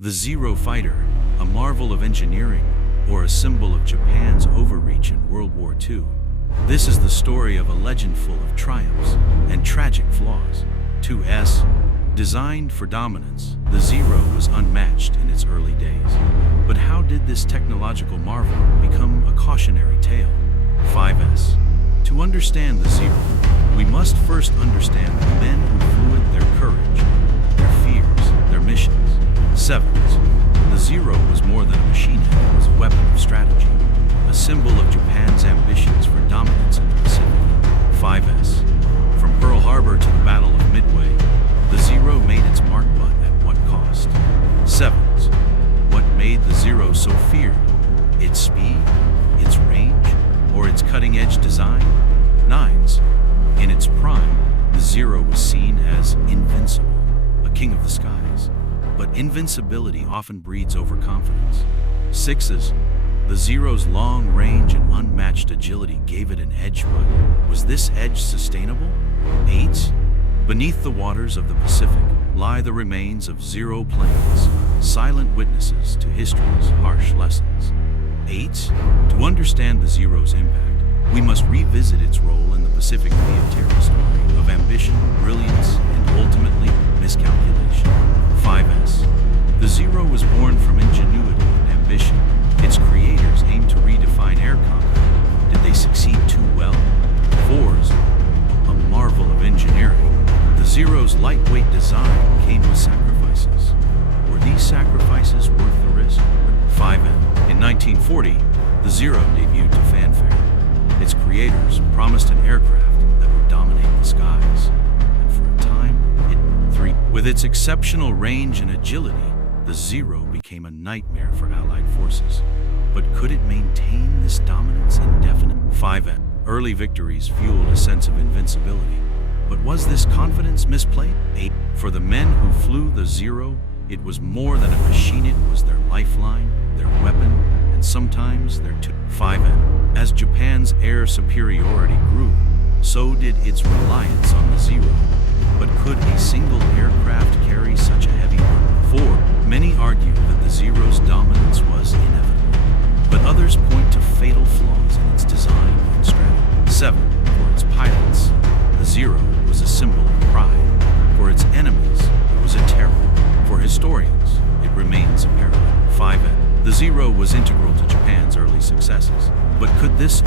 The Zero Fighter, a marvel of engineering, or a symbol of Japan's overreach in World War II. This is the story of a legend full of triumphs and tragic flaws. 2S. Designed for dominance, the Zero was unmatched in its early days. But how did this technological marvel become a cautionary tale? 5S. To understand the Zero, we must first understand the men who flew it, their courage, their fears, their missions. 7s. The Zero was more than a machine head, it was a weapon of strategy, a symbol of Japan's ambitions for dominance in the Pacific. 5S. From Pearl Harbor to the Battle of Midway, the Zero made its mark, but at what cost? 7s. What made the Zero so feared? Its speed, its range, or its cutting-edge design? 9s. In its prime, the Zero was seen as invincible, a king of the skies. But invincibility often breeds overconfidence. 6s. The Zero's long range and unmatched agility gave it an edge, but was this edge sustainable? 8s. Beneath the waters of the Pacific lie the remains of Zero planes, silent witnesses to history's harsh lessons. 8s. To understand the Zero's impact, we must revisit its role in the Pacific theater story of ambition, brilliance, and ultimately miscalculation. 5s. The Zero was born from ingenuity and ambition. Its creators aimed to redefine air combat. Did they succeed too well? 4s. A marvel of engineering. The Zero's lightweight design came with sacrifices. Were these sacrifices worth the risk? 5m. In 1940, the Zero debuted to fanfare. Its creators promised an aircraft that would dominate the skies. And for a time, it 3. With its exceptional range and agility, the Zero became a nightmare for Allied forces. But could it maintain this dominance indefinitely? 5m. Early victories fueled a sense of invincibility. But was this confidence misplaced? 8. For the men who flew the Zero, it was more than a machine. It was their lifeline, their weapon, and sometimes their 5m. As Japan's air superiority grew, so did its reliance on the Zero. But could a single aircraft carry such a heavy burden? 4. Many argue that the Zero's dominance was inevitable, but others point to fatal flaws in its design and strategy. 7. For its pilots, the Zero was a symbol of pride. For its enemies, it was a terror. For historians, it remains a paradox. 5m. The Zero was integral to Japan's early successes, but could this